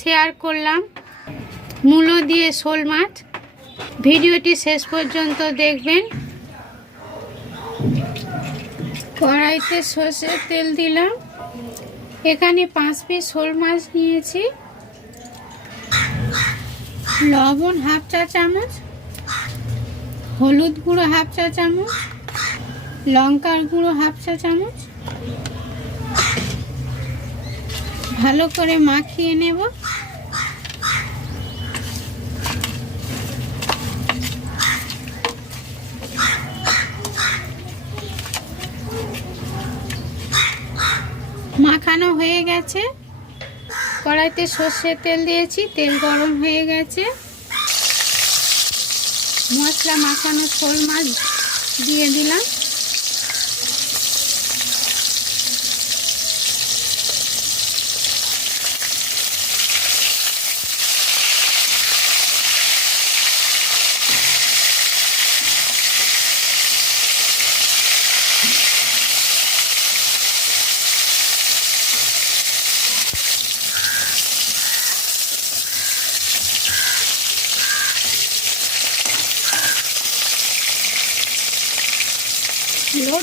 Share করলাম মূলো দিয়ে শোল মাছ। ভিডিওটি শেষ পর্যন্ত দেখবেন। কড়াইতে সর্ষের তেল দিলাম। এখানে পাঁচ পিস শোল মাছ নিয়েছি। লবণ হাফ চা চামচ, হলুদ গুঁড়ো হাফ চা চামচ, লঙ্কার গুঁড়ো হাফ চা চামচ ভালো করে মাখিয়ে নেব। মাখানো হয়ে গেছে। কড়াইতে সর্ষের তেল দিয়েছি, তেল গরম হয়ে গেছে। মশলা মাখানো শোল মাছ দিয়ে দিলাম।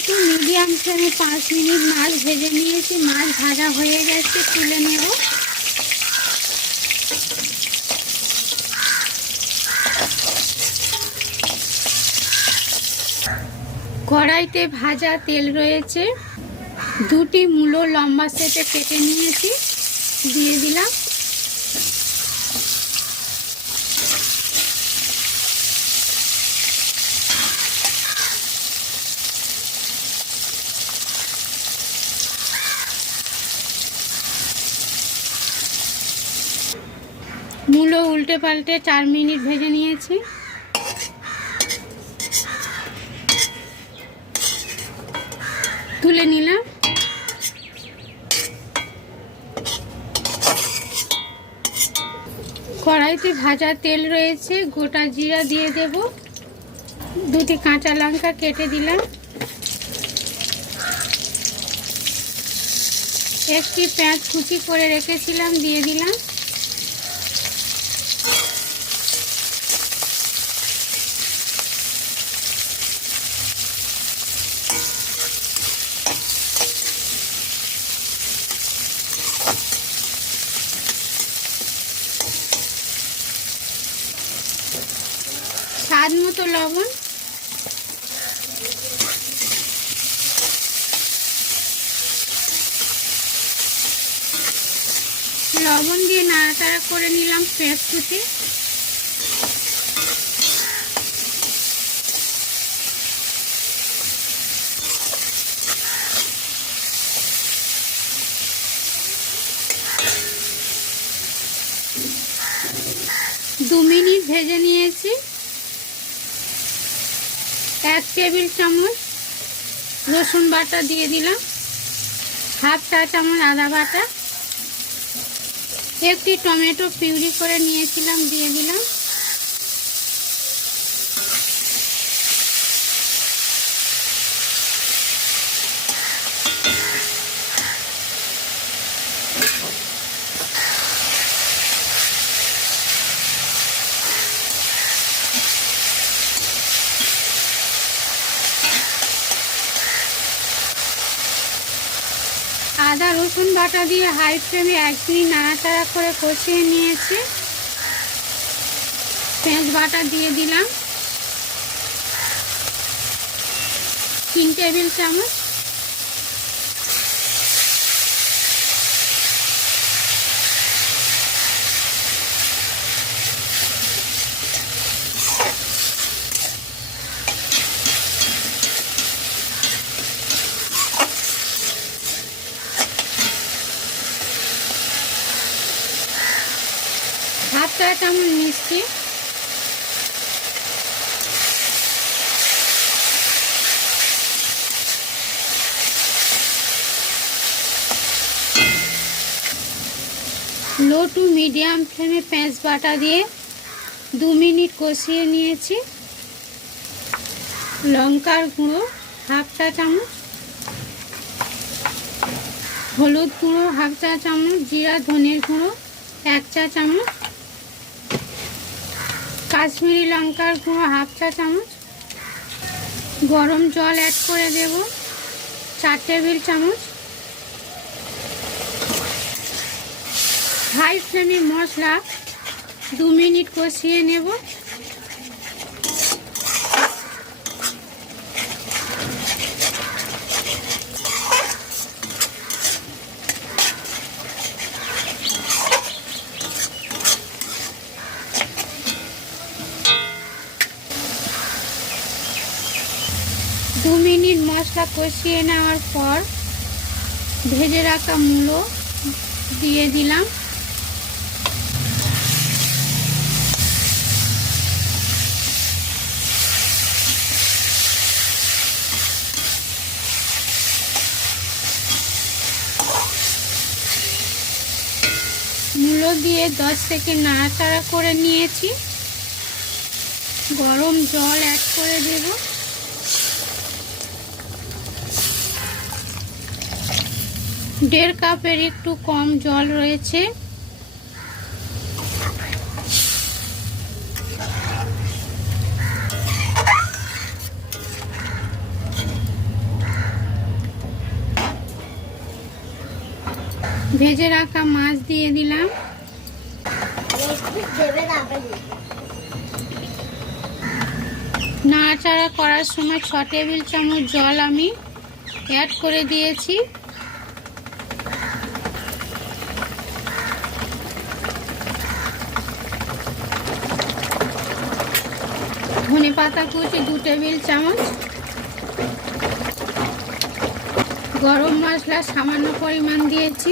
টু মিডিয়াম ফ্লেমে পাঁচ মিনিট মাছ ভেজে নিয়েছি, মাছ ভাজা হয়ে গেছে, তুলে নেব। কড়াইতে ভাজা তেল রয়েছে। দুটি মূলো লম্বা সেটে কেটে নিয়েছি দিয়ে দিলাম মূলো উল্টে পাল্টে চার মিনিট ভেজে নিয়েছি। তুলে নিলাম। কড়াইতে ভাজা তেল রয়েছে, গোটা জিরা দিয়ে দেব। দুটি কাঁচা লঙ্কা কেটে দিলাম। একটি পেঁয়াজ কুচি করে রেখেছিলাম, দিয়ে দিলাম। স্বাদ মতো লবণ। লবণ দিয়ে নাড়াচাড়া করে নিলাম পেঁয়াজ দু মিনিট ভেজে নিয়েছি। এক টেবিল চামচ রসুন বাটা দিয়ে দিলাম। হাফ চা চামচ আদা বাটা। একটি টমেটো পিউরি করে নিয়েছিলাম, দিয়ে দিলাম আদা রসুন বাটা দিয়ে হাই ফ্লেমে এক মিনিট নাড়াচাড়া করে কষিয়ে নিয়েছি। পেঁয়াজ বাটা দিয়ে দিলাম। তিন টেবিল চামচ চা চামচ মিষ্টি লো টু মিডিয়াম ফ্লেমে পেঁয়াজ বাটা দিয়ে দু মিনিট কষিয়ে নিয়েছি। লঙ্কার গুঁড়ো, হাফ চা চামচ। হলুদ গুঁড়ো, হাফ চা চামচ। জিরা, ধনের গুঁড়ো, এক চা চামচ। কাশ্মীরি লঙ্কার গুঁড়ো হাফ চা চামচ, গরম জল অ্যাড করে দেব, চার টেবিল চামচ হাই ফ্লেমে মশলা দু মিনিট কষিয়ে নেব। দু মিনিট মশলা কষিয়ে নেওয়ার পর ভেজে রাখা মূলো দিয়ে দিলাম। মূলো দিয়ে দশ সেকেন্ড নাড়াচাড়া করে নিয়েছি। গরম জল অ্যাড করে দেবো। দেড় কাপের একটু কম জল রয়েছে। ভেজে রাখা মাছ দিয়ে দিলাম। নাড়াচাড়া করার সময় ছ টেবিল চামচ জল আমি অ্যাড করে দিয়েছি। ধনে পাতা কুচি, দু টেবিল চামচ। গরম মশলা সামান্য পরিমাণ দিয়েছি।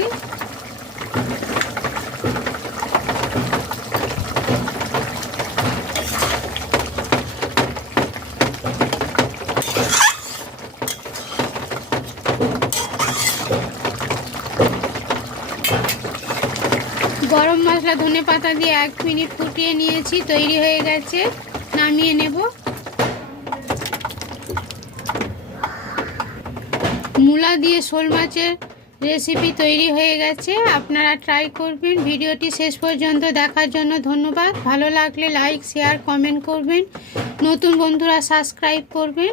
গরম মশলা ধনে পাতা দিয়ে এক মিনিট ফুটিয়ে নিয়েছি, তৈরি হয়ে গেছে। নামিয়ে নেব। মূলা দিয়ে শোল মাছের রেসিপি তৈরি হয়ে গেছে। আপনারা ট্রাই করবেন। ভিডিওটি শেষ পর্যন্ত দেখার জন্য ধন্যবাদ। ভালো লাগলে লাইক শেয়ার কমেন্ট করবেন। নতুন বন্ধুরা সাবস্ক্রাইব করবেন।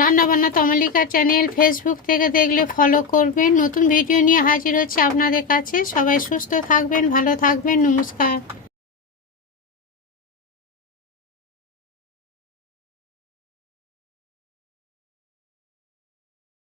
রান্নাবান্না তমালিকা চ্যানেল ফেসবুক থেকে দেখলে ফলো করবেন। নতুন ভিডিও নিয়ে হাজির হচ্ছে আপনাদের কাছে। সবাই সুস্থ থাকবেন, ভালো থাকবেন। নমস্কার।